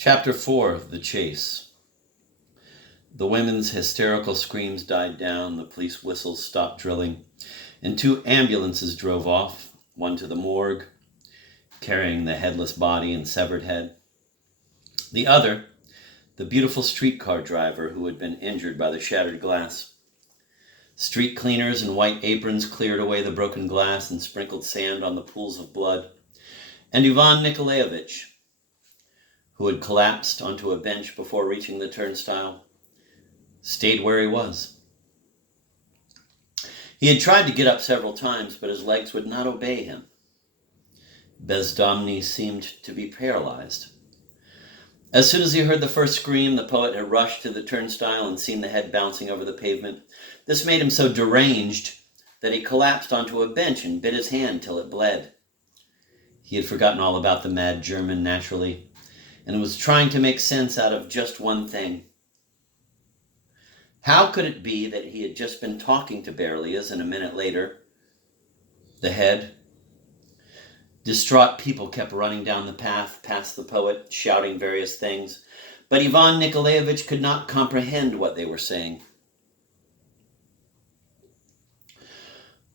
Chapter 4, The Chase. The women's hysterical screams died down, the police whistles stopped drilling, and 2 ambulances drove off, one to the morgue, carrying the headless body and severed head. The other, the beautiful streetcar driver who had been injured by the shattered glass. Street cleaners in white aprons cleared away the broken glass and sprinkled sand on the pools of blood. And Ivan Nikolaevich, who had collapsed onto a bench before reaching the turnstile, stayed where he was. He had tried to get up several times, but his legs would not obey him. Bezdomny seemed to be paralyzed. As soon as he heard the first scream, the poet had rushed to the turnstile and seen the head bouncing over the pavement. This made him so deranged that he collapsed onto a bench and bit his hand till it bled. He had forgotten all about the mad German, naturally, and was trying to make sense out of just one thing. How could it be that he had just been talking to Berlioz and a minute later, the head? Distraught people kept running down the path past the poet, shouting various things, but Ivan Nikolaevich could not comprehend what they were saying.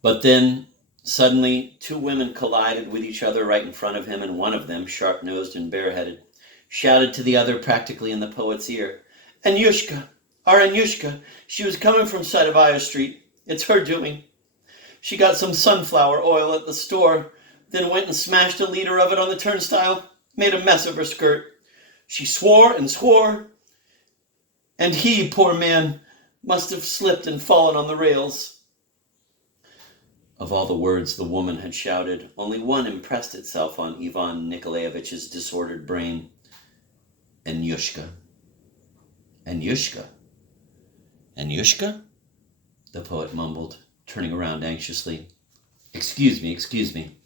But then, suddenly, 2 women collided with each other right in front of him, and one of them, sharp-nosed and bareheaded, shouted to the other practically in the poet's ear, "Anyushka, our Anyushka, she was coming from Sadovaya Street. It's her doing. She got some sunflower oil at the store, then went and smashed a liter of it on the turnstile, made a mess of her skirt. She swore and swore, and he, poor man, must have slipped and fallen on the rails." Of all the words the woman had shouted, only one impressed itself on Ivan Nikolaevich's disordered brain. Anyushka. Anyushka. Anyushka? The poet mumbled, turning around anxiously. Excuse me.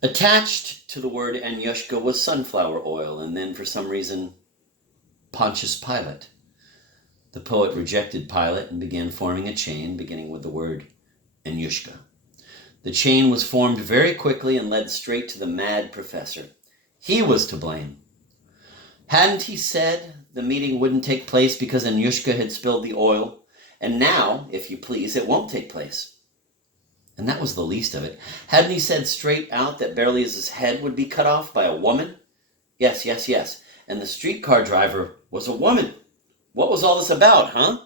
Attached to the word Anyushka was sunflower oil, and then, for some reason, Pontius Pilate. The poet rejected Pilate and began forming a chain, beginning with the word Anyushka. The chain was formed very quickly and led straight to the mad professor. He was to blame. Hadn't he said the meeting wouldn't take place because Anyushka had spilled the oil? And now, if you please, it won't take place. And that was the least of it. Hadn't he said straight out that Berlioz's head would be cut off by a woman? Yes. And the streetcar driver was a woman. What was all this about, huh?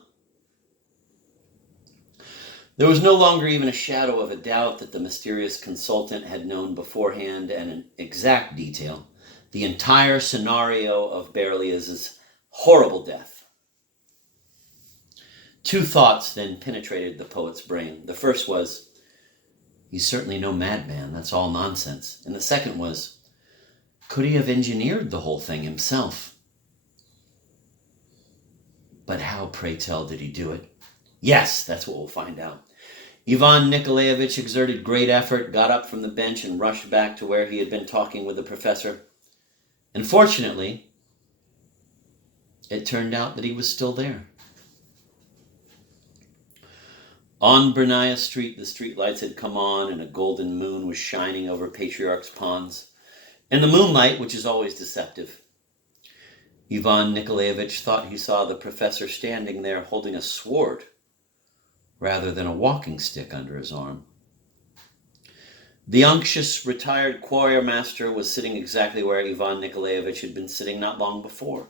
There was no longer even a shadow of a doubt that the mysterious consultant had known beforehand and in exact detail the entire scenario of Berlioz's horrible death. 2 thoughts then penetrated the poet's brain. The first was, he's certainly no madman, that's all nonsense. And the second was, could he have engineered the whole thing himself? But how, pray tell, did he do it? Yes, that's what we'll find out. Ivan Nikolaevich exerted great effort, got up from the bench and rushed back to where he had been talking with the professor. And fortunately, it turned out that he was still there. On Bernaya Street, the streetlights had come on and a golden moon was shining over Patriarch's Ponds. In the moonlight, which is always deceptive, Ivan Nikolaevich thought he saw the professor standing there holding a sword rather than a walking stick under his arm. The unctuous retired choir master was sitting exactly where Ivan Nikolaevich had been sitting not long before.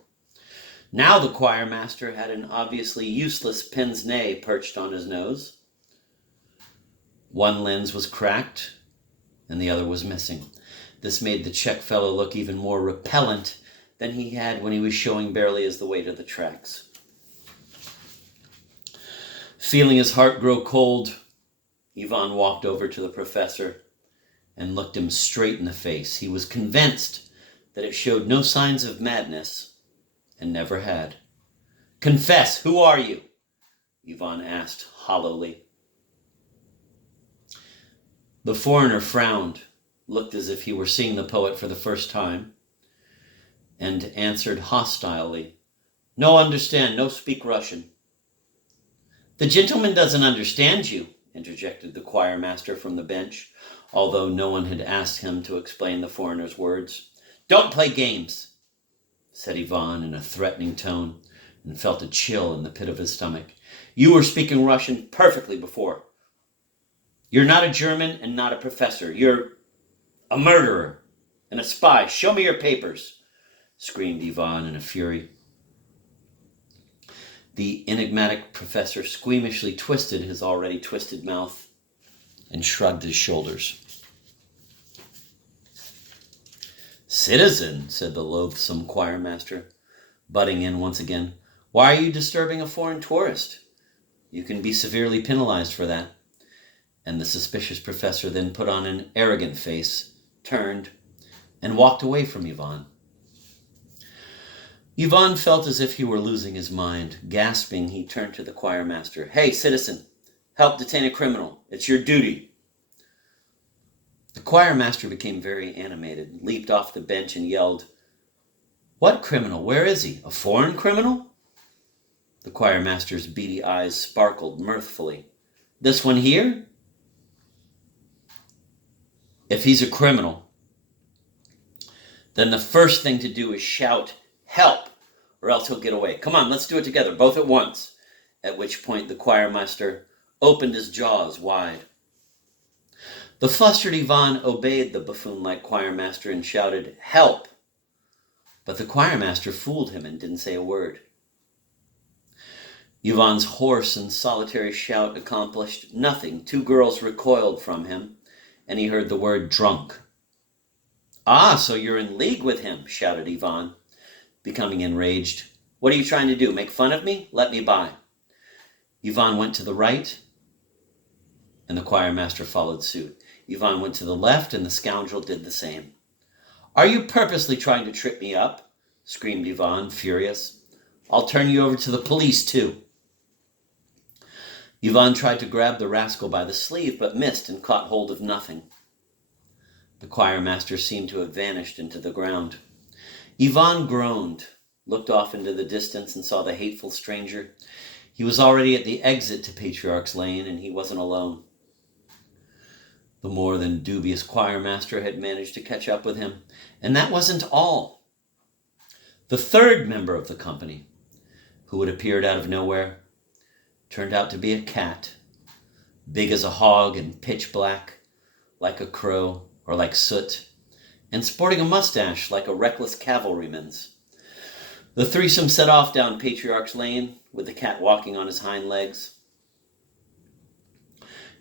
Now the choir master had an obviously useless pince-nez perched on his nose. One lens was cracked, and the other was missing. This made the Czech fellow look even more repellent than he had when he was showing Berlioz the way to the tracks. Feeling his heart grow cold, Ivan walked over to the professor and looked him straight in the face. He was convinced that it showed no signs of madness and never had. "Confess, who are you?" Ivan asked hollowly. The foreigner frowned, looked as if he were seeing the poet for the first time, and answered hostilely, "No understand, no speak Russian." "The gentleman doesn't understand you," interjected the choir master from the bench, although no one had asked him to explain the foreigner's words. "Don't play games. said Ivan in a threatening tone, and felt a chill in the pit of his stomach. You were speaking Russian perfectly before. You're not a German and not a professor. You're a murderer and a spy. Show me your papers, screamed Ivan in a fury. The enigmatic professor squeamishly twisted his already twisted mouth and shrugged his shoulders. Citizen, said the loathsome choirmaster, butting in once again, why are you disturbing a foreign tourist? You can be severely penalized for that. And the suspicious professor then put on an arrogant face, turned, and walked away from Ivan. Ivan felt as if he were losing his mind. Gasping, he turned to the choirmaster. Hey, citizen, help detain a criminal. It's your duty. The choirmaster became very animated, leaped off the bench and yelled, What criminal? Where is he? A foreign criminal? The choirmaster's beady eyes sparkled mirthfully. This one here? If he's a criminal, then the first thing to do is shout, Help, or else he'll get away. Come on, let's do it together, both at once. At which point the choirmaster opened his jaws wide. The flustered Ivan obeyed the buffoon-like choirmaster and shouted, Help! But the choirmaster fooled him and didn't say a word. Ivan's hoarse and solitary shout accomplished nothing. Two girls recoiled from him, and he heard the word drunk. Ah, so you're in league with him, shouted Ivan, becoming enraged. What are you trying to do, make fun of me? Let me by. Ivan went to the right, and the choirmaster followed suit. Ivan went to the left, and the scoundrel did the same. Are you purposely trying to trip me up? Screamed Ivan, furious. I'll turn you over to the police, too. Ivan tried to grab the rascal by the sleeve, but missed and caught hold of nothing. The choirmaster seemed to have vanished into the ground. Ivan groaned, looked off into the distance, and saw the hateful stranger. He was already at the exit to Patriarch's Lane, and he wasn't alone. The more than dubious choirmaster had managed to catch up with him, and that wasn't all. The third member of the company, who had appeared out of nowhere, turned out to be a cat, big as a hog and pitch black, like a crow or like soot, and sporting a mustache like a reckless cavalryman's. The threesome set off down Patriarch's Lane, with the cat walking on his hind legs.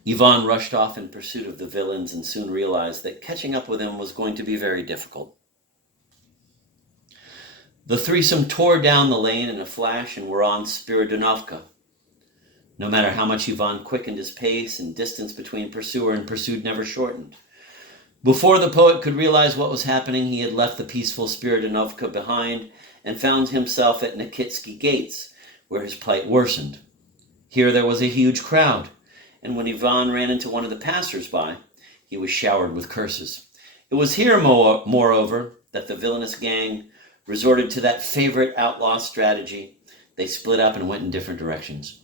Ivan rushed off in pursuit of the villains and soon realized that catching up with him was going to be very difficult. The threesome tore down the lane in a flash and were on Spiridonovka. No matter how much Ivan quickened his pace, and distance between pursuer and pursued never shortened. Before the poet could realize what was happening, he had left the peaceful Spiridonovka behind and found himself at Nikitsky Gates, where his plight worsened. Here there was a huge crowd, and when Ivan ran into one of the passers-by, he was showered with curses. It was here, moreover, that the villainous gang resorted to that favorite outlaw strategy. They split up and went in different directions.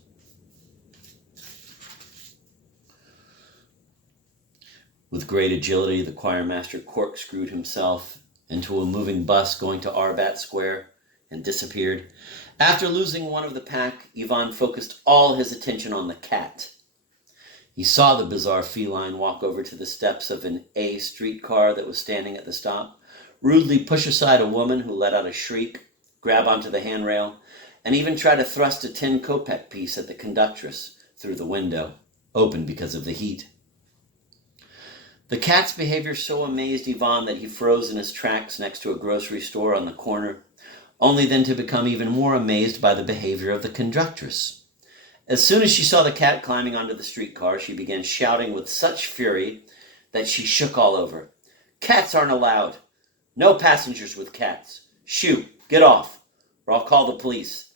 With great agility, the choirmaster corkscrewed himself into a moving bus going to Arbat Square and disappeared. After losing one of the pack, Ivan focused all his attention on the cat. He saw the bizarre feline walk over to the steps of an A streetcar that was standing at the stop, rudely push aside a woman who let out a shriek, grab onto the handrail, and even try to thrust a 10-kopeck piece at the conductress through the window, open because of the heat. The cat's behavior so amazed Ivan that he froze in his tracks next to a grocery store on the corner, only then to become even more amazed by the behavior of the conductress. As soon as she saw the cat climbing onto the streetcar, she began shouting with such fury that she shook all over. Cats aren't allowed. No passengers with cats. Shoot, get off, or I'll call the police.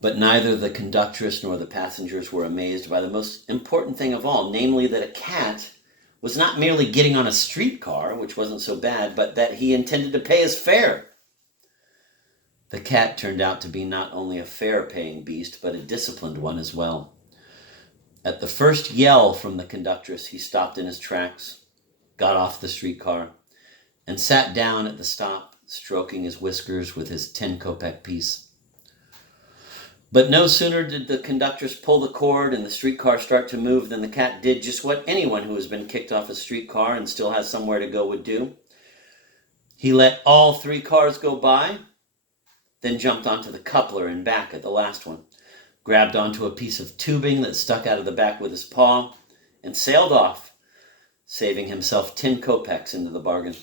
But neither the conductress nor the passengers were amazed by the most important thing of all, namely that a cat was not merely getting on a streetcar, which wasn't so bad, but that he intended to pay his fare. The cat turned out to be not only a fare-paying beast, but a disciplined one as well. At the first yell from the conductress, he stopped in his tracks, got off the streetcar, and sat down at the stop, stroking his whiskers with his 10-kopeck piece. But no sooner did the conductress pull the cord and the streetcar start to move than the cat did just what anyone who has been kicked off a streetcar and still has somewhere to go would do. He let all 3 cars go by, then jumped onto the coupler and back at the last one, grabbed onto a piece of tubing that stuck out of the back with his paw, and sailed off, saving himself 10 kopecks into the bargain.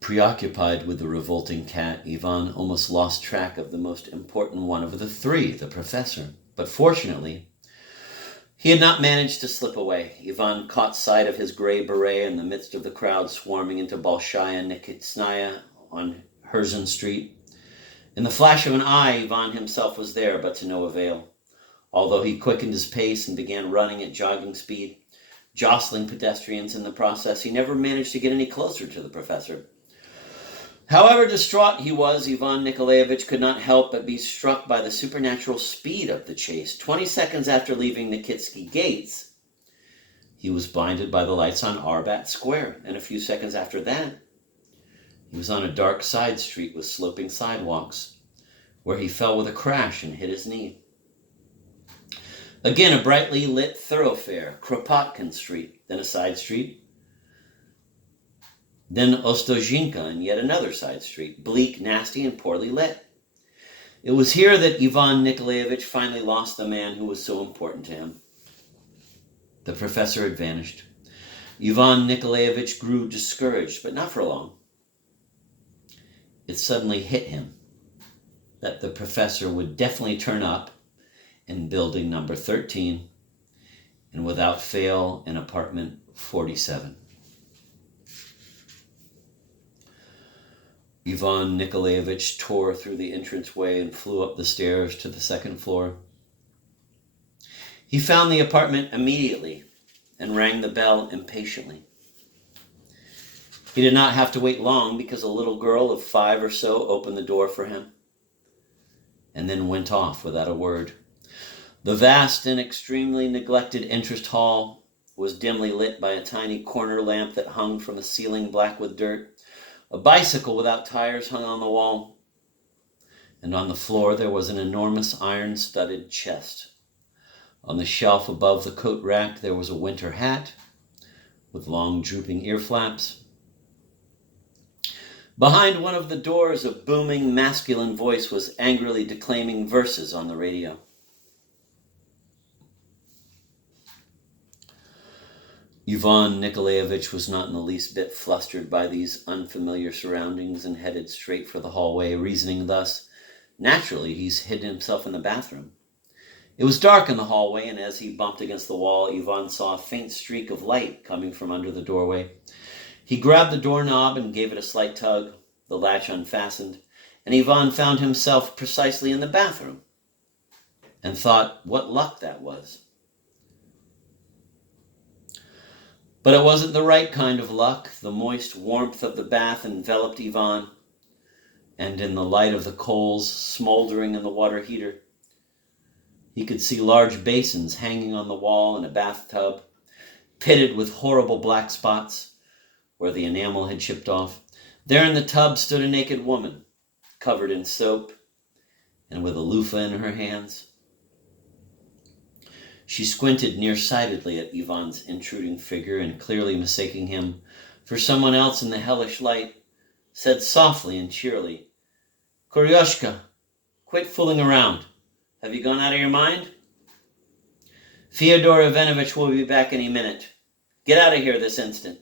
Preoccupied with the revolting cat, Ivan almost lost track of the most important one of the 3, the professor. But fortunately, he had not managed to slip away. Ivan caught sight of his gray beret in the midst of the crowd swarming into Bolshaya Nikitsnaya on Herzen Street. In the flash of an eye, Ivan himself was there, but to no avail. Although he quickened his pace and began running at jogging speed, jostling pedestrians in the process, he never managed to get any closer to the professor. However distraught he was, Ivan Nikolaevich could not help but be struck by the supernatural speed of the chase. 20 seconds after leaving Nikitsky gates, he was blinded by the lights on Arbat Square, and a few seconds after that, he was on a dark side street with sloping sidewalks, where he fell with a crash and hit his knee. Again, a brightly lit thoroughfare, Kropotkin Street, then a side street, then Ostozhinka and yet another side street, bleak, nasty, and poorly lit. It was here that Ivan Nikolaevich finally lost the man who was so important to him. The professor had vanished. Ivan Nikolaevich grew discouraged, but not for long. It suddenly hit him that the professor would definitely turn up in building number 13, and without fail in apartment 47. Ivan Nikolaevich tore through the entranceway and flew up the stairs to the 2nd floor. He found the apartment immediately and rang the bell impatiently. He did not have to wait long because a little girl of 5 or so opened the door for him and then went off without a word. The vast and extremely neglected entrance hall was dimly lit by a tiny corner lamp that hung from the ceiling black with dirt. A bicycle without tires hung on the wall, and on the floor there was an enormous iron-studded chest. On the shelf above the coat rack there was a winter hat with long drooping ear flaps. Behind one of the doors, a booming masculine voice was angrily declaiming verses on the radio. Ivan Nikolaevich was not in the least bit flustered by these unfamiliar surroundings and headed straight for the hallway, reasoning thus, naturally, he's hidden himself in the bathroom. It was dark in the hallway, and as he bumped against the wall, Ivan saw a faint streak of light coming from under the doorway. He grabbed the doorknob and gave it a slight tug. The latch unfastened, and Ivan found himself precisely in the bathroom and thought what luck that was. But it wasn't the right kind of luck. The moist warmth of the bath enveloped Ivan, and in the light of the coals smoldering in the water heater, he could see large basins hanging on the wall and a bathtub, pitted with horrible black spots where the enamel had chipped off. There in the tub stood a naked woman, covered in soap and with a loofah in her hands. She squinted nearsightedly at Ivan's intruding figure and, clearly mistaking him for someone else in the hellish light, said softly and cheerily, "Koryoshka, quit fooling around. Have you gone out of your mind? Fyodor Ivanovich will be back any minute. Get out of here this instant."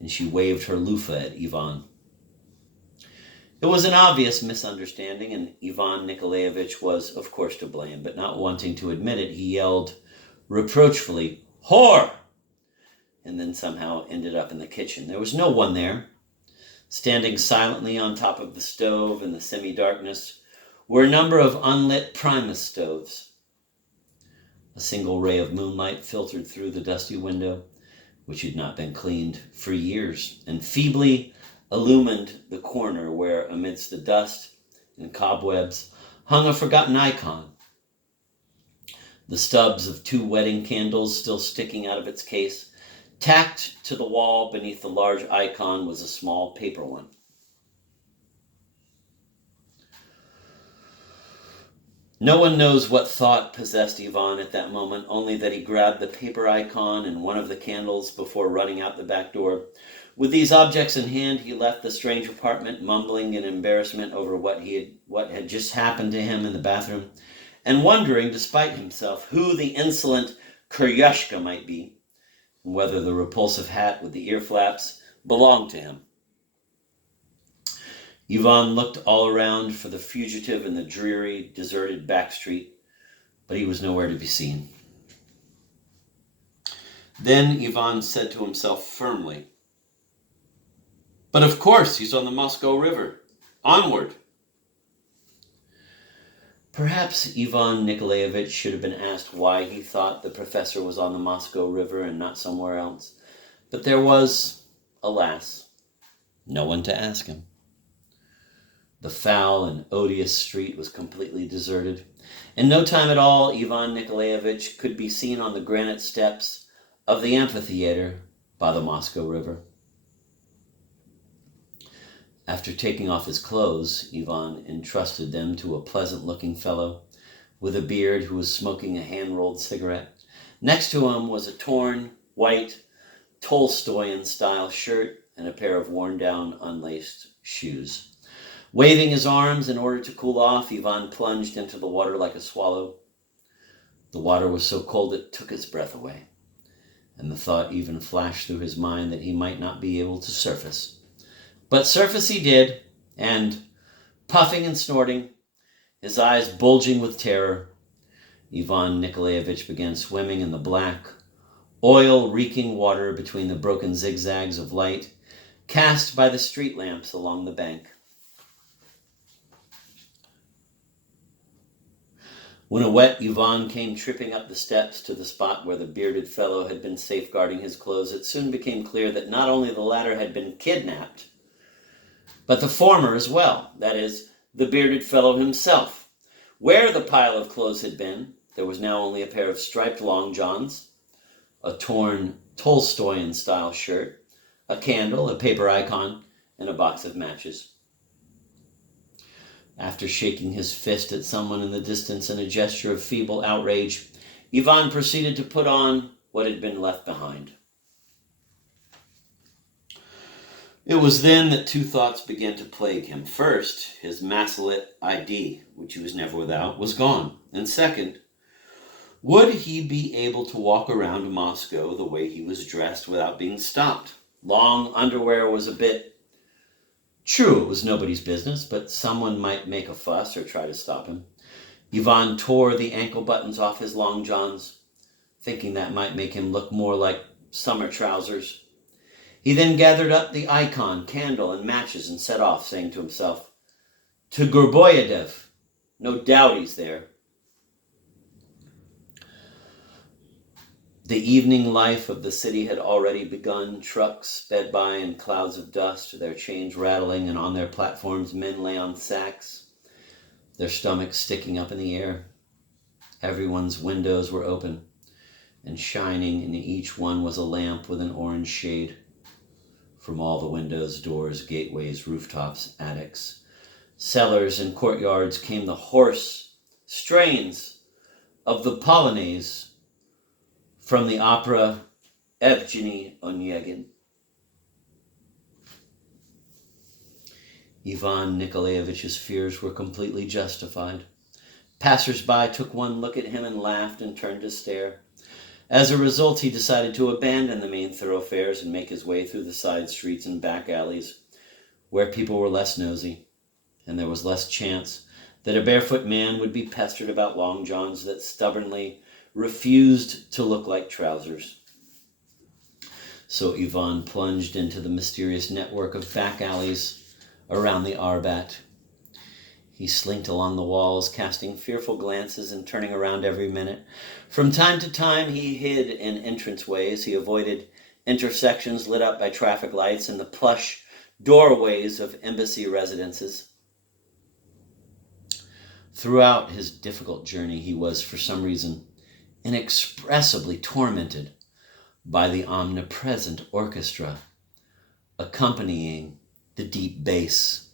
And she waved her loofah at Ivan. It was an obvious misunderstanding, and Ivan Nikolaevich was, of course, to blame, but not wanting to admit it, he yelled reproachfully, "Whore!" and then somehow ended up in the kitchen. There was no one there. Standing silently on top of the stove in the semi-darkness were a number of unlit Primus stoves. A single ray of moonlight filtered through the dusty window, which had not been cleaned for years, and feebly illumined the corner where, amidst the dust and cobwebs, hung a forgotten icon. The stubs of 2 wedding candles still sticking out of its case Tacked to the wall beneath the large icon was a small paper one. No one knows what thought possessed Ivan at that moment, only that he grabbed the paper icon and one of the candles before running out the back door. With these objects in hand, he left the strange apartment, mumbling in embarrassment over what had just happened to him in the bathroom, and wondering, despite himself, who the insolent Kuryashka might be, and whether the repulsive hat with the ear flaps belonged to him. Ivan looked all around for the fugitive in the dreary, deserted back street, but he was nowhere to be seen. Then Ivan said to himself firmly, "But of course he's on the Moscow River. Onward!" Perhaps Ivan Nikolaevich should have been asked why he thought the professor was on the Moscow River and not somewhere else. But there was, alas, no one to ask him. The foul and odious street was completely deserted. In no time at all, Ivan Nikolaevich could be seen on the granite steps of the amphitheater by the Moscow River. After taking off his clothes, Ivan entrusted them to a pleasant-looking fellow with a beard who was smoking a hand-rolled cigarette. Next to him was a torn, white, Tolstoyan-style shirt and a pair of worn-down, unlaced shoes. Waving his arms in order to cool off, Ivan plunged into the water like a swallow. The water was so cold it took his breath away, and the thought even flashed through his mind that he might not be able to surface. But surface he did, and, puffing and snorting, his eyes bulging with terror, Ivan Nikolaevich began swimming in the black, oil-reeking water between the broken zigzags of light cast by the street lamps along the bank. When a wet Ivan came tripping up the steps to the spot where the bearded fellow had been safeguarding his clothes, it soon became clear that not only the latter had been kidnapped, but the former as well, that is, the bearded fellow himself. Where the pile of clothes had been, there was now only a pair of striped long johns, a torn Tolstoyan-style shirt, a candle, a paper icon, and a box of matches. After shaking his fist at someone in the distance in a gesture of feeble outrage, Ivan proceeded to put on what had been left behind. It was then that two thoughts began to plague him. First, his Masalit ID, which he was never without, was gone. And second, would he be able to walk around Moscow the way he was dressed without being stopped? Long underwear was a bit... True, it was nobody's business, but someone might make a fuss or try to stop him. Ivan tore the ankle buttons off his long johns, thinking that might make him look more like summer trousers. He then gathered up the icon, candle, and matches and set off, saying to himself, "To Gorboyev, no doubt he's there." The evening life of the city had already begun. Trucks sped by in clouds of dust, their chains rattling, and on their platforms men lay on sacks, their stomachs sticking up in the air. Everyone's windows were open, and shining in each one was a lamp with an orange shade. From all the windows, doors, gateways, rooftops, attics, cellars, and courtyards came the hoarse strains of the Polonaise from the opera Evgeny Onegin. Ivan Nikolaevich's fears were completely justified. Passers-by took one look at him and laughed and turned to stare. As a result, he decided to abandon the main thoroughfares and make his way through the side streets and back alleys, where people were less nosy, and there was less chance that a barefoot man would be pestered about long johns that stubbornly refused to look like trousers. So Ivan plunged into the mysterious network of back alleys around the Arbat. He slinked along the walls, casting fearful glances and turning around every minute. From time to time, he hid in entranceways. He avoided intersections lit up by traffic lights and the plush doorways of embassy residences. Throughout his difficult journey, he was, for some reason, inexpressibly tormented by the omnipresent orchestra, accompanying the deep bass,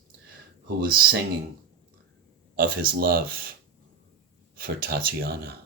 who was singing of his love for Tatiana.